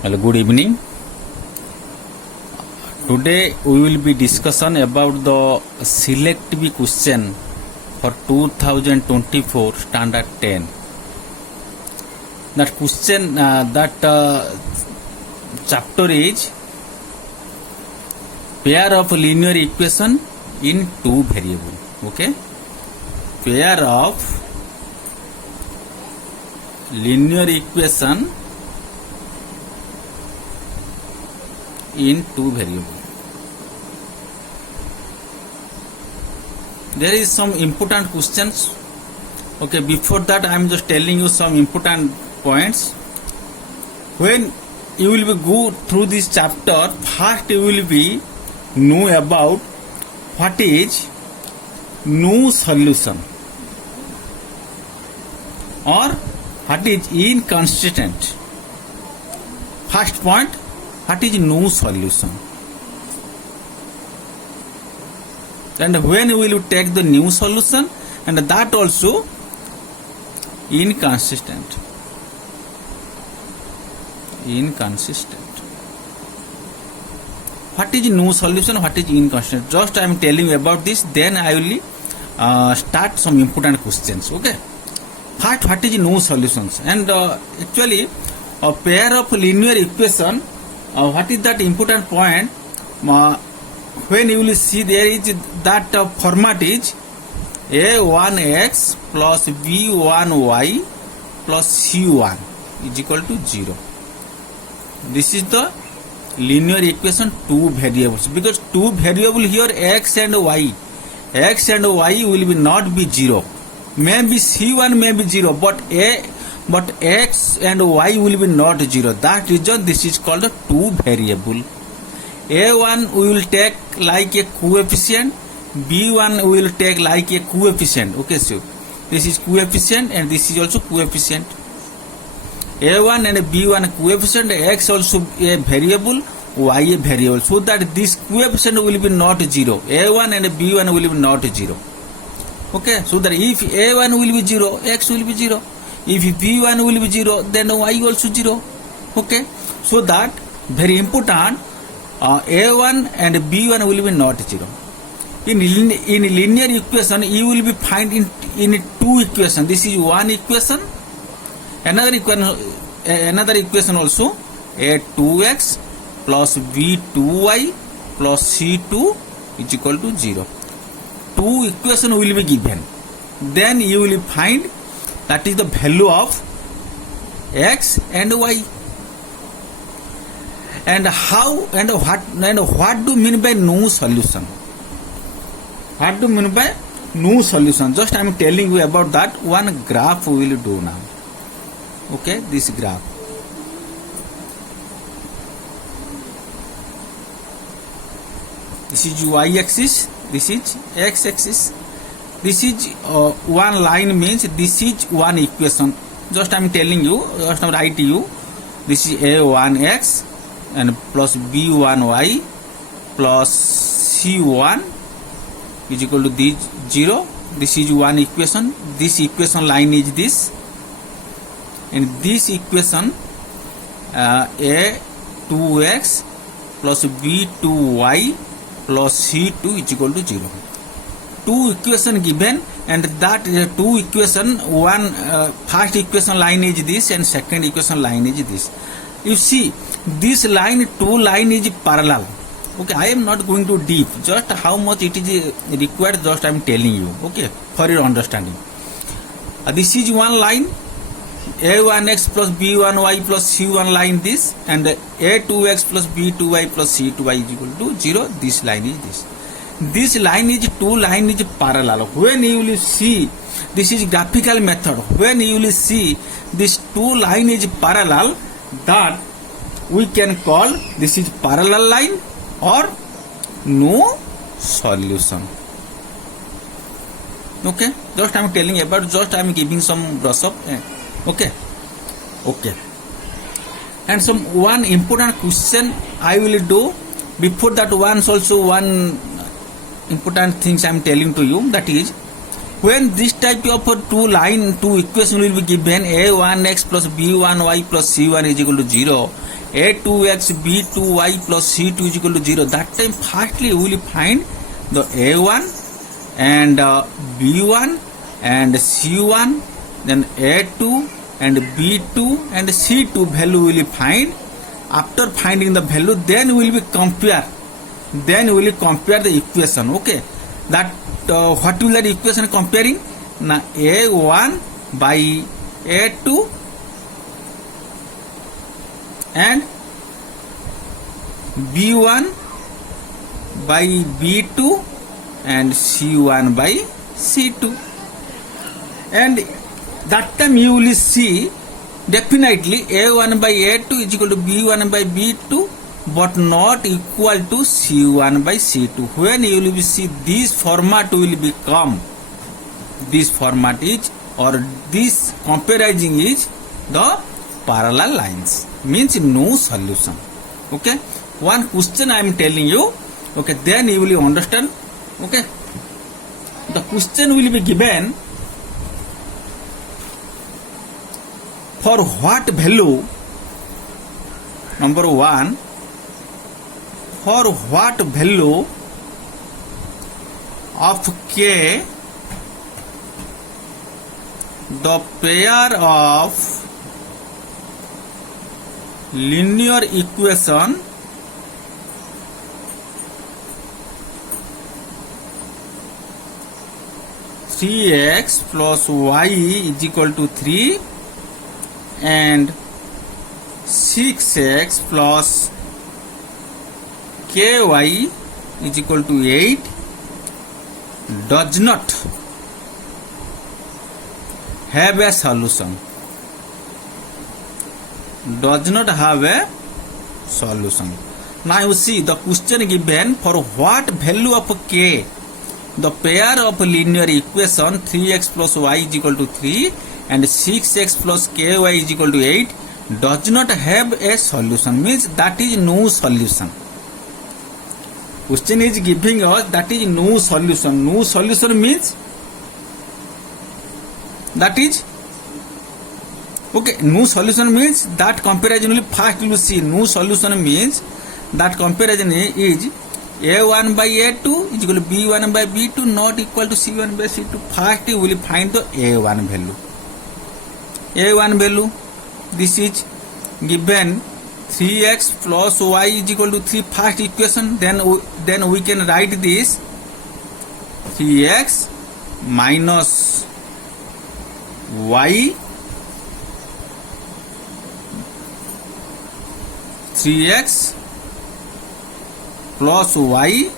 Hello, good evening. Today we will be discussion about the selective question for 2024 standard 10. That question, chapter is pair of linear equation in two variable. Okay, pair of linear equation in two variable. There is some important questions. Okay, before that I am just telling you some important points. When you will be go through this chapter, first you will be know about what is no solution or what is inconsistent. First point, what is no solution? And when will you take the new solution, and that also inconsistent. What is no solution, what is inconsistent? Just I am telling you about this, then I will start some important questions. Okay, first, what is no solutions? And actually a pair of linear equation, what is that important point? When you will see, there is that format is a1x plus b1y plus c1 is equal to 0. This is the linear equation two variables, because two variable here x and y will be not be 0. Maybe c1 may be 0, but x and y will be not 0. That reason this is called a two variable. A1 we will take like a coefficient, B1 we will take like a coefficient. Okay, so this is coefficient and this is also coefficient. A1 and B1 coefficient, x also a variable, y a variable, so that this coefficient will be not 0. A1 and B1 will be not 0. Okay, so that if A1 will be 0, x will be 0. If B1 will be 0, then y also 0. Okay, so that very important. A1 and B1 will be not 0. In linear equation, you will be find in two equation. This is one equation. Another equation also, a2x plus b2y plus c2 is equal to 0. Two equation will be given. Then you will find that is the value of x and y. And how and what do you mean by no solution? What do you mean by no solution? Just I am telling you about that. One graph we will do now. Okay, this graph. This is y-axis. This is x-axis. This is one line, means this is one equation. Just I am telling you. Just I am write you. This is a1x. And plus b1y plus c1 is equal to this 0. This is one equation. This equation line is this, and this equation a2x plus b2y plus c2 is equal to 0. Two equation given, and that two equation, one first equation line is this and second equation line is this. You see, this line, two line is parallel. Okay, I am not going to deep, just how much it is required, just I am telling you. Okay, for your understanding. This is one line, a1x plus b1y plus c1 line this, and a2x plus b2y plus c2y is equal to 0. This line is this. This line is two line is parallel. When you will see, this is graphical method. When you will see this two line is parallel, that we can call this is parallel line or no solution. Okay, just I am telling about, just I am giving some brush up. Okay, and some one important question I will do. Before that, once also one important things I am telling to you, that is, when this type of two equation will be given, a1x plus b1y plus c1 is equal to 0, a2x b2y plus c2 is equal to 0, that time firstly we will find the a1 and b1 and c1, then a2 and b2 and c2 value we will find. After finding the value, then we will compare the equation. Okay, that what will that equation comparing? Now a1 by a2 and b1 by b2 and c1 by c2, and that time you will see definitely a1 by a2 is equal to b1 by b2 but not equal to c1 by c2. When you will see this format will become, this format is, or this comparison is the parallel lines, means no solution. Okay, one question I am telling you. Okay, then you will understand. Okay, the question will be given, for what value, number 1, for what value of k the pair of linear equation three x plus y is equal to 3 and 6x plus ky is equal to 8 does not have a solution. Does not have a solution. Now you see the question given, for what value of k the pair of linear equation 3x plus y is equal to 3 and 6x plus ky is equal to 8 does not have a solution, means that is no solution. Question is giving us that is no solution. No solution means that is, okay, no solution means that comparison will first you will see. No solution means that comparison is a1 by a2 is equal to b1 by b2 not equal to c1 by c2. First you will find the a1 value. A1 value, this is given 3x plus y is equal to 3, first equation. Then we can write this 3x minus y 3x plus y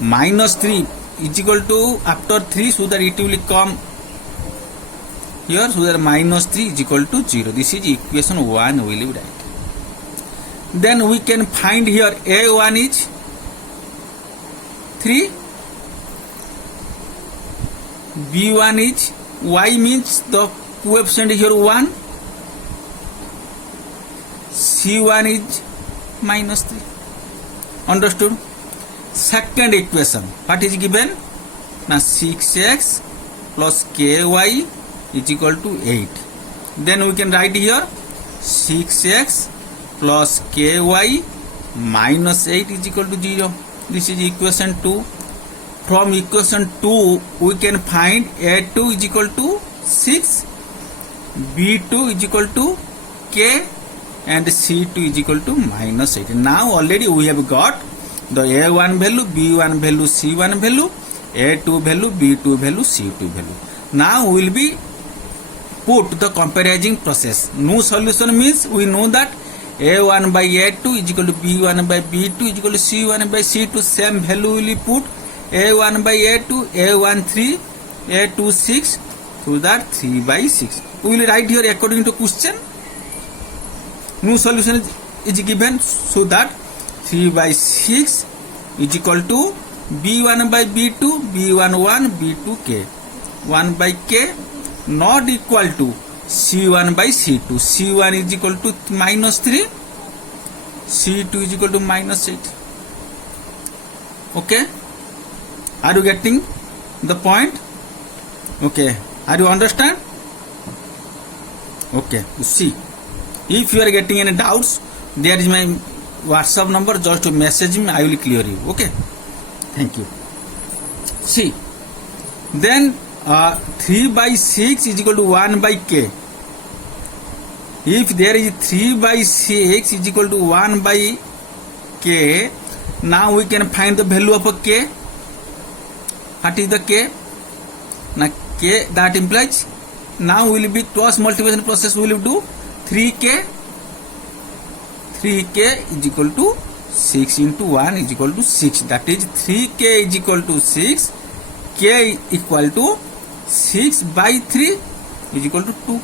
minus 3 is equal to, after 3 so that it will come here, so that minus 3 is equal to 0. This is equation 1 we will write. Then we can find here a1 is 3, b1 is, y means the coefficient here 1, c1 is minus 3. Understood? Second equation, what is given? Now 6x plus ky is equal to 8. Then we can write here 6x plus ky minus 8 is equal to 0. This is equation 2. From equation 2 we can find a2 is equal to 6, b2 is equal to k and c2 is equal to minus 8. Now already we have got the a1 value, b1 value, c1 value, a2 value, b2 value, c2 value. Now we will be put the comparison process. No solution means we know that a1 by a2 is equal to b1 by b2 is equal to c1 by c2. Same value will be put a1 by a2, a1 3, a2 6, so that 3 by 6. We will write here according to question. No solution is given, so that 3 by 6 is equal to b1 by b2, b1 1, b2 k. 1 by k not equal to c1 by c2. c1 is equal to minus 3, c2 is equal to minus 8. Okay, are you getting the point? Okay, are you understand? Okay, you see If you are getting any doubts, there is my WhatsApp number. Just to message me, I will clear you. Okay. Thank you. See, then 3 by 6 is equal to 1 by k. If there is 3 by 6 is equal to 1 by k, now we can find the value of a k. What is the k? Now k, that implies now will be cross multiplication process. We will do 3k is equal to 6 into 1 is equal to 6. That is 3k is equal to 6. K equal to 6 by 3 is equal to 2.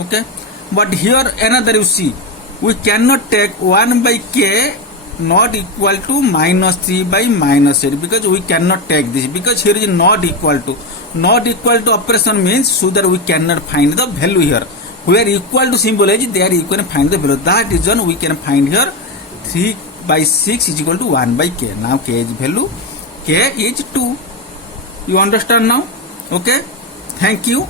Okay. But here another you see, we cannot take 1 by k not equal to minus 3 by minus 8, because we cannot take this, because here is not equal to. Not equal to operation means so that we cannot find the value here. Where equal to symbolize, there you can find the value. That reason we can find here 3 by 6 is equal to 1 by k. Now k is value, k is 2. You understand now? Okay. Thank you.